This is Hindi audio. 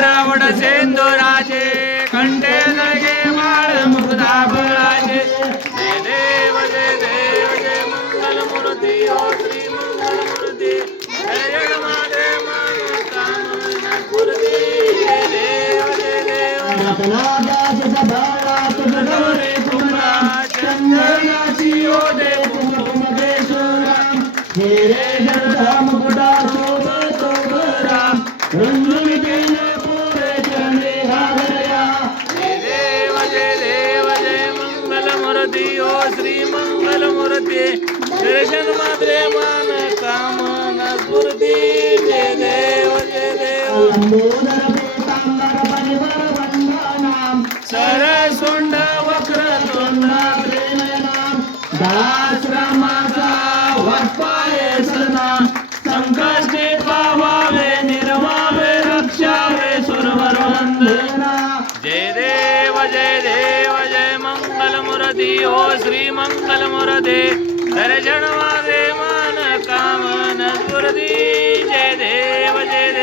रावण सेंदुराचे कंटे लगे। हेरे जगदाम कुडा सोबतो राम रंगून केले पोरे चरणे घालया देव जय देव जय मंगल मूर्ती ओ श्री मंगल मूर्ती। दर्शन मात्रे मान कामना स्फूर्ती। जय देव जय देव लंबोदर पीतांबर परिवर वंदनाम सरसुंड वक्र तोंड प्रेमनाम दाश्रमाचा जय देव जय देव जय मंगल मुरती हो श्री मंगल मुरते दर्शन वादे मान कामन गुरदी